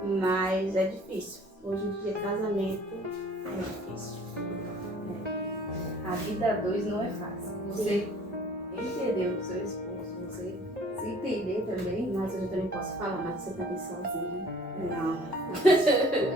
mas é difícil. Hoje em dia casamento é difícil. A vida a dois não é fácil. Você entender o seu esposo, você se entender também. Mas eu também posso falar, mas você tá bem sozinha. Não.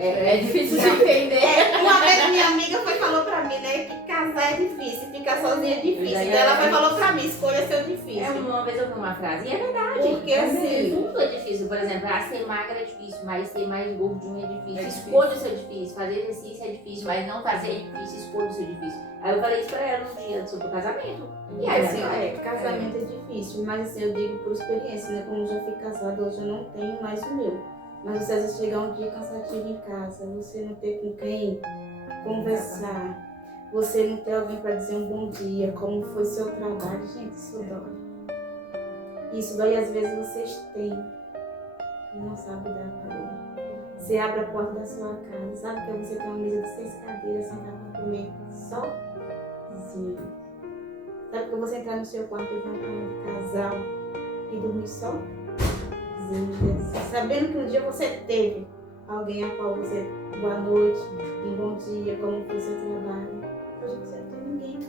É difícil de entender. Uma vez minha amiga falou pra mim, né, que casar é difícil, ficar sozinha é difícil. Então ela falou pra mim, escolha seu difícil. Uma vez eu vi uma frase, e é verdade. Porque assim, Tudo é difícil. Por exemplo, ser magra é difícil, mas ser mais gordinho é difícil. É difícil. Escolha o seu difícil. Fazer exercício é difícil, mas não fazer é difícil. Escolha o seu difícil. Aí eu falei isso pra ela um dia sobre o casamento. e aí, assim, casamento é difícil, mas assim, eu digo por experiência, né? Como eu já fui casada, hoje eu não tenho mais o meu. Mas você às vezes chegar um dia cansativo em casa, você não ter com quem conversar, você não ter alguém para dizer um bom dia, como foi seu trabalho, gente, isso dói. Isso dói e às vezes vocês têm e não sabe dar valor. Você abre a porta da sua casa, sabe que você tem uma mesa de 6 cadeiras, sentar para comer sozinho. Sabe que você entrar no seu quarto e ver uma cama de casal, e dormir só. Sabendo que um dia você teve alguém a qual você, boa noite, um bom dia, como foi o seu trabalho. Hoje você não tem ninguém.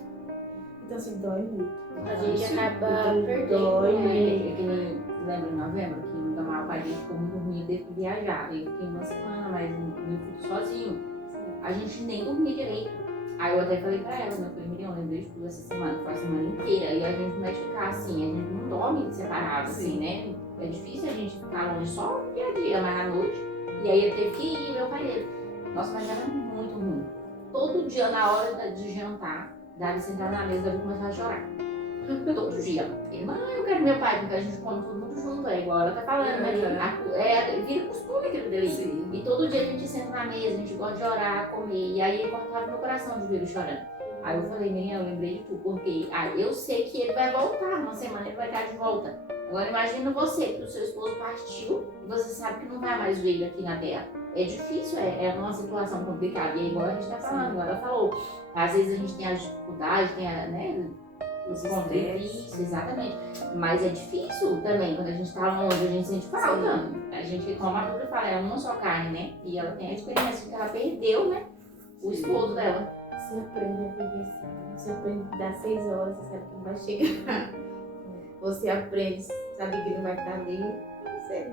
Então assim, dói muito. A gente acaba Então, perdendo. dói É muito. que nem lembra em novembro, que no maior parte ficou muito ruim, teve que viajar. Eu fiquei uma semana, mas meu filho sozinho. A gente nem dormia direito. Aí eu até falei pra ela, meu filho, Miriam, eu lembrei de tudo essa semana, foi a semana inteira. E a gente não vai ficar assim, a gente não dorme separado, assim, né? É difícil a gente ficar longe só no dia a dia, mas à noite. E aí eu teve que ir, meu parede. Nossa, mas era muito ruim. Todo dia, na hora de jantar, Davi sentava na mesa, Davi começava a chorar. Todo dia. Ele, mãe, eu quero meu pai, porque a gente come todo mundo junto, é igual ela tá falando, né? Vira costume aquilo dele. Sim. E todo dia a gente senta na mesa, a gente gosta de orar, comer. E aí cortava meu coração de ver ele chorando. Aí eu falei, menina, eu lembrei de tu, porque eu sei que ele vai voltar, uma semana ele vai estar de volta. Agora imagina você, que o seu esposo partiu e você sabe que não vai mais ver ele aqui na terra. É difícil, é uma situação complicada. E é igual a gente tá falando, igual ela falou. Às vezes a gente tem as dificuldades, tem né? Os conflitos, exatamente. Mas é difícil também, quando a gente tá longe, a gente sente falta. A gente, como a Bíblia fala, é uma só carne, né? E ela tem a experiência que ela perdeu, né? O esposo dela. Você aprende a viver assim. Você aprende a dar 6 horas, você sabe que não vai chegar. Você aprende, sabe que não vai estar ali.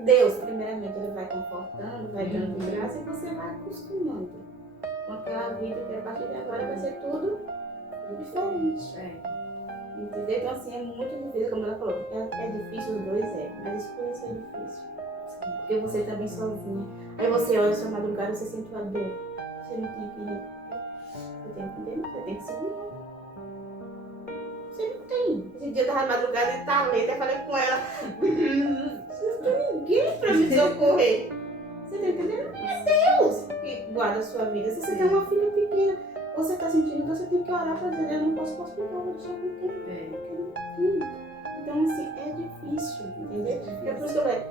Deus, primeiramente, ele vai confortando, vai dando graça e você vai acostumando com aquela vida que a partir de agora vai ser tudo diferente. Entendeu? Então, assim, é muito difícil, como ela falou. É difícil, os dois mas escolher ser difícil. Porque você tá bem sozinha. Aí você olha a sua madrugada, você sente uma dor. Você não tem que ir. Você tem que entender, você tem que seguir. Você não tem. Esse dia eu tava na madrugada e tá lendo, eu falei com ela. Não tem ninguém pra me socorrer. Você tá entendendo? É Deus que guarda a sua vida. Se você tem uma filha pequena, você tá sentindo, você tem que orar pra dizer, eu não posso hospital, vou deixar com quem. Então, assim, é difícil, entendeu? É por isso que eu falei,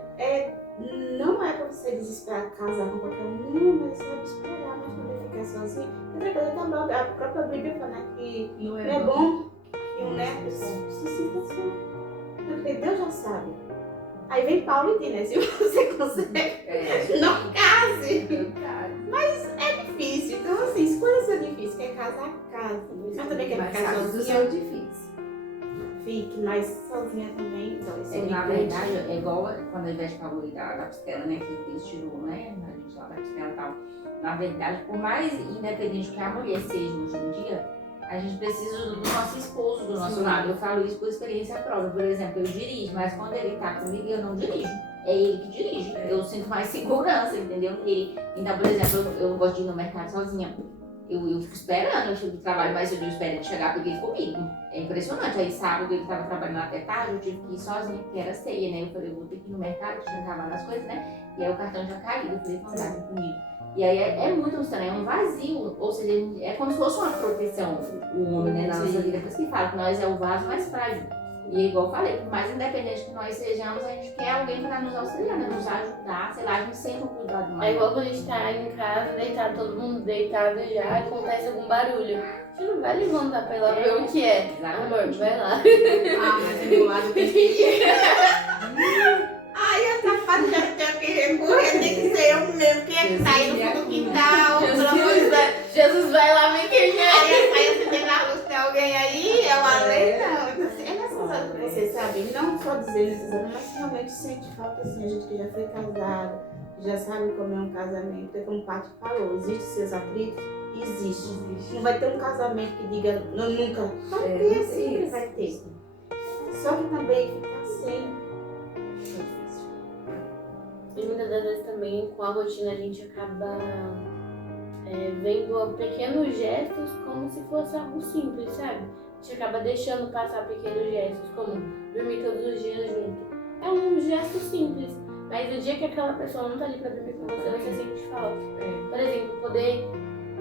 não é pra você desesperar, casar com qualquer um, não, mas sabe esperar, mas também ficar sozinho. Outra coisa, a própria Bíblia fala que não é bom que um neto se sinta assim. Porque Deus já sabe. Aí vem Paulo e diz, né? Se você consegue, não case. Mas é difícil. Então, assim, escolha ser difícil. Quer casar, casa. Mas também quer ficar sozinha. É difícil. Fique, mas sozinha também. Então, Na verdade, é igual quando a Ivete falou aí da costela, né? Que Deus tirou, né? A gente lá da costela e tal. Na verdade, por mais independente que a mulher seja hoje em dia, a gente precisa do nosso esposo, do nosso lado. Eu falo isso por experiência própria. Por exemplo, eu dirijo, mas quando ele tá comigo, eu não dirijo. É ele que dirige. Eu sinto mais segurança, entendeu? Nele. Então, por exemplo, eu não gosto de ir no mercado sozinha. Eu fico esperando, eu chego do trabalho, mas eu espero ele chegar porque ele comigo. É impressionante. Aí sábado ele tava trabalhando até tarde, eu tive que ir sozinha, porque era ceia, né? Eu falei, eu vou ter que ir no mercado, tinha acabado as coisas, né? E aí o cartão já caiu, eu falei, vamos andar comigo. E aí é muito estranho, é um vazio, ou seja, é como se fosse uma proteção o homem, né, na nossa vida. Por isso que fala que nós é o vaso mais frágil. E igual eu falei, por mais independente que nós sejamos, a gente quer alguém para nos auxiliar, né, nos ajudar, sei lá, a gente sente um cuidado mais. É igual quando a gente tá em casa, deitado, todo mundo deitado já, acontece algum barulho. A gente não vai levantar pra ir lá ver o que é. Exatamente. Amor, vai lá. mas do meu lado tem que ir. Ai, essa parte já tem que recorrer, tem que ser eu mesmo, que é sair no fundo do quintal, pelo amor de Deus. Jesus vai lá me queimar. Aí você tem na luz, tem alguém aí, é uma lei, não. Então, assim, é necessário que você, sabe, não só dizer necessário, mas realmente sente falta, assim, a gente que já foi casado, já sabe como é um casamento, porque como o Paty falou, existem seus atritos? Existe. Não vai ter um casamento que diga, não, nunca. Vai ter, sempre vai ter. Só que também ficar sem. E muitas das vezes também com a rotina a gente acaba vendo pequenos gestos como se fosse algo simples, sabe? A gente acaba deixando passar pequenos gestos, como dormir todos os dias junto. É um gesto simples, mas o dia que aquela pessoa não tá ali pra dormir com você, você sente falta. Por exemplo, poder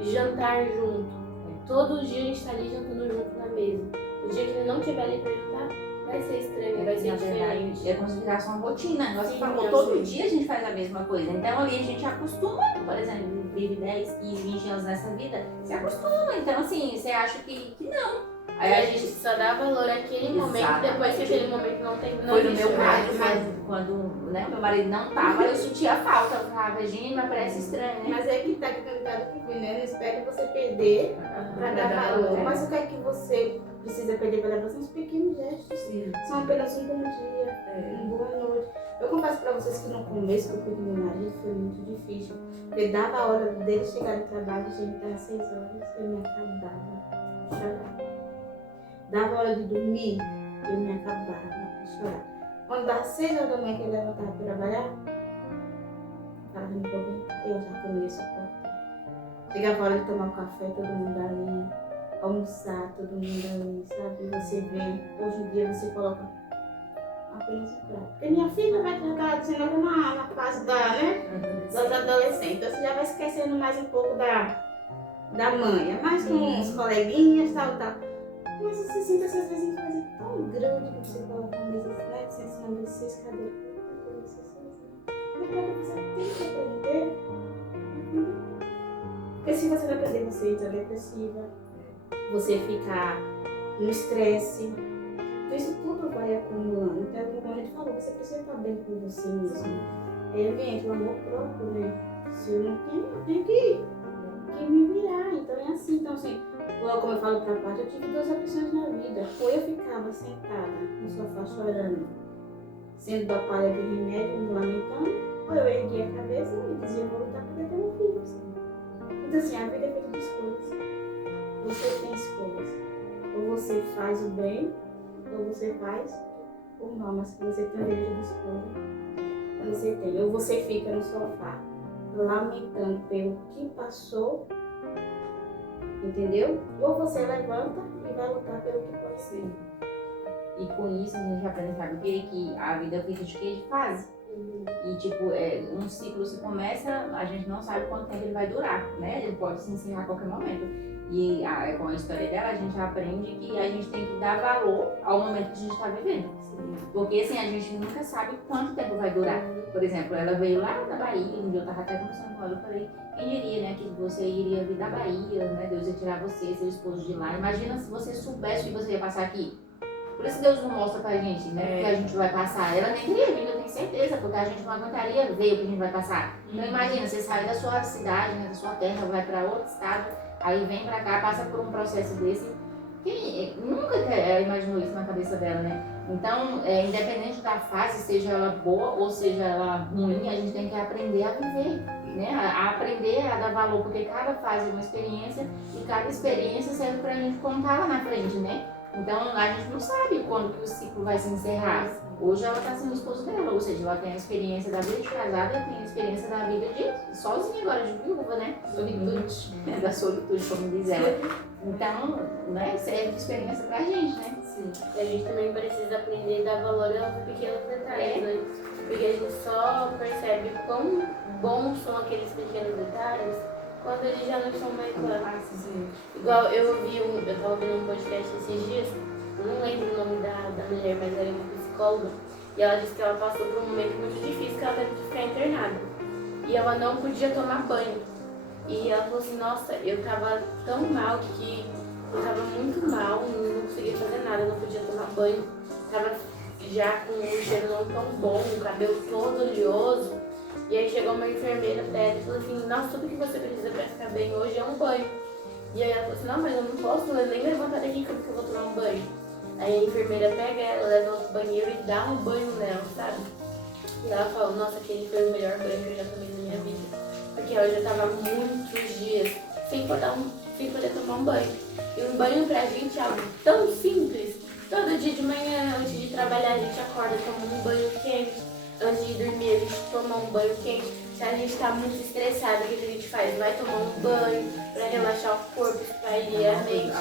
jantar junto. Todo dia a gente tá ali jantando junto na mesa. O dia que ele não estiver ali pra jantar, vai ser estranho, vai ser diferente. É considerar uma rotina. Nós Sim, falamos, todo dia a gente faz a mesma coisa. Então ali a gente acostuma, por exemplo, vive 10, 15, 20 anos nessa vida, se acostuma. Então assim, você acha que não. E a gente só dá valor àquele momento, Exatamente. depois que aquele momento não tem Foi no meu existe caso, mais. mas quando né, meu marido não tava, eu sentia falta. Eu falava, gente, mas parece estranho, né? Mas é que tá cantado com né? Não espere você perder pra dar valor. Mas o que é que você precisa perder para dar valor? São os pequenos gestos. São apenas um bom dia, uma boa noite. Eu confesso pra vocês que no começo que eu fui com meu marido foi muito difícil. Porque dava a hora dele chegar do trabalho, gente, às 6 horas, eu me acabava de chorar. Dava a hora de dormir, eu me acabava de chorar. Quando dava 6 horas da manhã que ele levantava para trabalhar, eu falava, não vou aguentar, eu já não ia suportar. Chegava a hora de tomar um café, todo mundo ali, almoçar, todo mundo ali, sabe? Você vê, hoje em dia você coloca apenas um prato. Porque minha filha vai estar dizendo na fase dos adolescentes, então você já vai esquecendo mais um pouco da mãe, mais com os coleguinhas, tal. Mas você sente essas vezes em coisa tão grande que você coloca uma mesa, né? Você senta uma mesa, 6 cadeiras. Você tem que aprender. Porque se você não aprender, você entra depressiva, você fica no estresse. Então isso tudo vai acumulando. Então, como a gente falou, você precisa estar bem com você mesmo. Aí ambiente, o amor próprio, né? Se eu não tenho, eu tenho que me virar. Então é assim. Então, assim, como eu falo pra parte, eu tive 2 opções na vida. Ou eu ficava sentada no sofá chorando, sendo dopada de remédio, me lamentando, ou eu erguia a cabeça e dizia, eu vou lutar para ter um filho. Assim. Então, assim, a vida é feita de escolhas. Você tem escolhas. Ou você faz o bem, ou você faz o mal, mas que você tem o direito de escolha. Você tem. Ou você fica no sofá lamentando pelo que passou, entendeu? Ou você levanta e vai lutar pelo que pode ser. E com isso a gente aprende, sabe o quê? Que a vida é feita de quê? De fase. E tipo, um ciclo se começa, a gente não sabe quanto tempo ele vai durar, né? Ele pode se encerrar a qualquer momento. E com a história dela, a gente aprende que a gente tem que dar valor ao momento que a gente está vivendo. Porque assim, a gente nunca sabe quanto tempo vai durar. Por exemplo, ela veio lá da Bahia, um dia eu estava até conversando com ela, eu falei, quem diria, né, que você iria vir da Bahia, né? Deus ia tirar você, seu esposo de lá. Imagina se você soubesse que você ia passar aqui. Por isso Deus não mostra pra gente, né, que a gente vai passar. Ela nem teria vindo, eu tenho certeza, porque a gente não aguentaria ver o que a gente vai passar. Então imagina, você sai da sua cidade, né, da sua terra, vai pra outro estado, aí vem pra cá, passa por um processo desse. Quem nunca imaginou isso na cabeça dela, né? Então, independente da fase, seja ela boa ou seja ela ruim, a gente tem que aprender a viver, né? A aprender a dar valor, porque cada fase é uma experiência e cada experiência serve pra gente contar lá na frente, né? Então, a gente não sabe quando que o ciclo vai se encerrar. Hoje ela está sendo o esposo dela, ou seja, ela tem a experiência da vida de casada e tem a experiência da vida de sozinha agora, de viúva, né? Solitude. Da solitude, como diz ela. Então, né, serve de experiência pra gente, né? Sim. E a gente também precisa aprender a dar valor aos pequenos detalhes, né? Porque a gente só percebe quão bons são aqueles pequenos detalhes quando eles já não são mais lá. Igual eu tava ouvindo um podcast esses dias, eu não lembro o nome da mulher, mas era uma psicóloga, e ela disse que ela passou por um momento muito difícil, que ela teve que ficar internada. E ela não podia tomar banho. E ela falou assim, nossa, eu tava tão mal que eu tava muito mal, não conseguia fazer nada, não podia tomar banho. Tava já com um cheiro não tão bom, o cabelo todo oleoso. E aí chegou uma enfermeira pra ela e falou assim, nossa, tudo que você precisa pra ficar bem hoje é um banho. E aí ela falou assim, não, mas eu não posso nem levantar daqui porque eu vou tomar um banho. Aí a enfermeira pega ela, leva ela pro banheiro e dá um banho nela, sabe? E ela falou, nossa, aquele foi o melhor banho que eu já tomei na minha vida. Porque eu já tava muitos dias sem poder tomar um banho. E um banho pra gente é algo tão simples. Todo dia de manhã, antes de trabalhar, a gente acorda, toma um banho quente. Antes de dormir, a gente toma um banho quente. Se a gente tá muito estressado, o que a gente faz? Vai tomar um banho pra relaxar o corpo, espairecer a mente.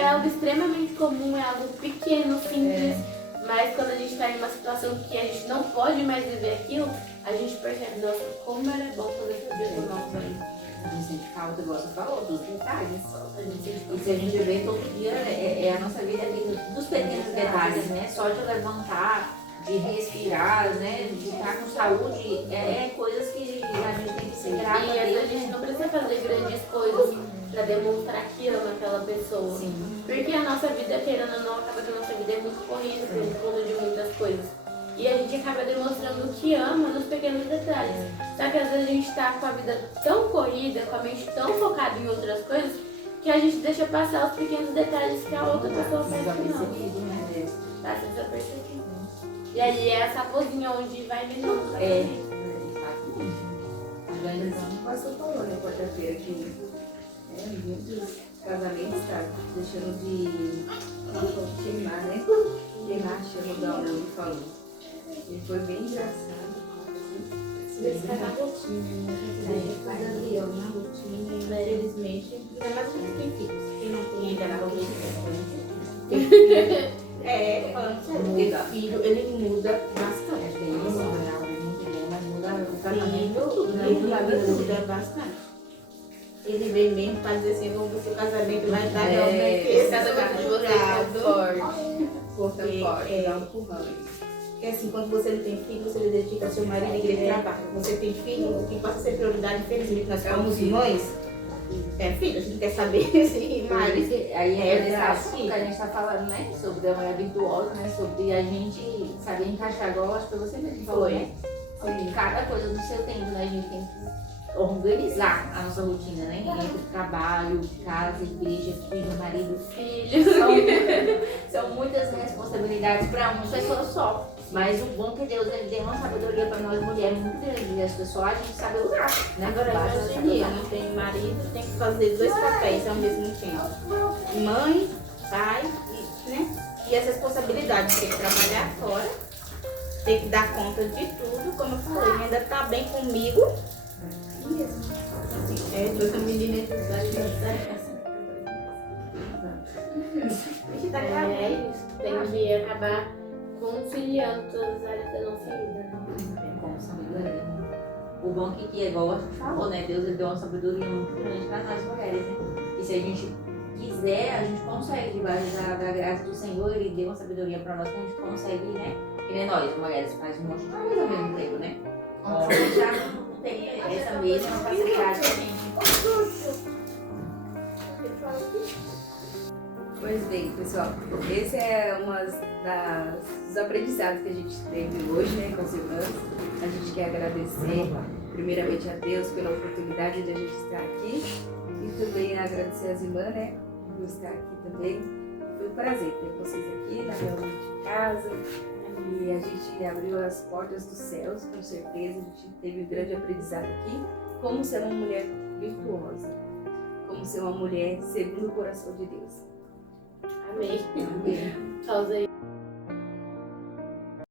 É algo extremamente comum, é algo pequeno, simples. Mas quando a gente tá em uma situação que a gente não pode mais viver aquilo, a gente percebe, nossa, como era bom poder tomar um banho. A gente sente falta, igual você falou, dos detalhes. E se a gente vê todo dia, a nossa vida é feita dos pequenos detalhes, né? Só de levantar, de respirar, né? De estar com saúde, coisas que a gente tem que ser grata a E Deus. a gente não precisa fazer grandes coisas. pra demonstrar que ama aquela pessoa. Sim. Porque a nossa vida, querendo ou não, acaba que a nossa vida é muito corrida por conta de muitas coisas. E a gente acaba demonstrando que ama nos pequenos detalhes. Só que às vezes a gente tá com a vida tão corrida, com a mente tão focada em outras coisas, que a gente deixa passar os pequenos detalhes que a outra pessoa faz que não. né? Passa desapercebido. E aí é essa pozinha onde vai minando. O pastor falou na quarta-feira que muitos casamentos estão deixando de queimar, né? Queimar a chama da hora, ele falou. E foi bem engraçado. Eles estão na rotina, na rotina, infelizmente. Ainda mais quem tem filhos. Quem não tem ainda na rotina. É, falando sério, porque filho, ele muda bastante. Filho muda bastante. Ele vem mesmo para dizer assim, vamos ver se o casamento vai dar realmente esse Casamento de vocês é forte. Cortando forte, dá um empurrão. Porque assim, quando você não tem filho, você dedica ao seu marido e ele trabalha. Você tem filho, o que passa a ser prioridade, infelizmente, nós somos mães. É filho, a gente quer saber se marido. Aí é esse verdade. assunto que a gente está falando, né? Sobre a mulher virtuosa, né? Sobre a gente saber encaixar, igual acho que você mesmo falou, né? Sobre cada coisa no seu tempo, né? A gente tem que organizar a nossa rotina, né? Entre trabalho, casa, igreja, filho, marido, Filho. são muitas responsabilidades para uma pessoa só. Mas o bom é que Deus ele deu uma sabedoria para nós mulheres muito grande. E as pessoas a gente sabe usar, né? Agora Basta imagine, saber não tem marido, tem que fazer 2 papéis ao mesmo tempo. Mãe, pai, e as responsabilidades. Tem que trabalhar fora, tem que dar conta de tudo, como eu falei, ainda tá bem comigo. É, toda menina É isso. Tem que acabar conciliando todas as áreas da nossa vida. Né? Com sabedoria. O bom que é igual a gente falou, né? Deus ele deu uma sabedoria muito grande para nós mulheres, né? E se a gente quiser, a gente consegue, debaixo da graça do Senhor, ele deu uma sabedoria para nós que a gente consegue, né? E nem nós, mulheres, faz um monte de coisa ao mesmo tempo, né? Homens já não tem essa mesma facilidade que a gente. Pois bem, pessoal, esse é uma dos aprendizados que a gente teve hoje, né, com as irmãs. A gente quer agradecer primeiramente a Deus pela oportunidade de a gente estar aqui e também agradecer às irmãs, né, por estar aqui também. Foi um prazer ter vocês aqui na reunião de casa e a gente abriu as portas dos céus, com certeza. A gente teve um grande aprendizado aqui, como ser uma mulher virtuosa, como ser uma mulher segundo o coração de Deus. Amém. Amém. Pausa aí.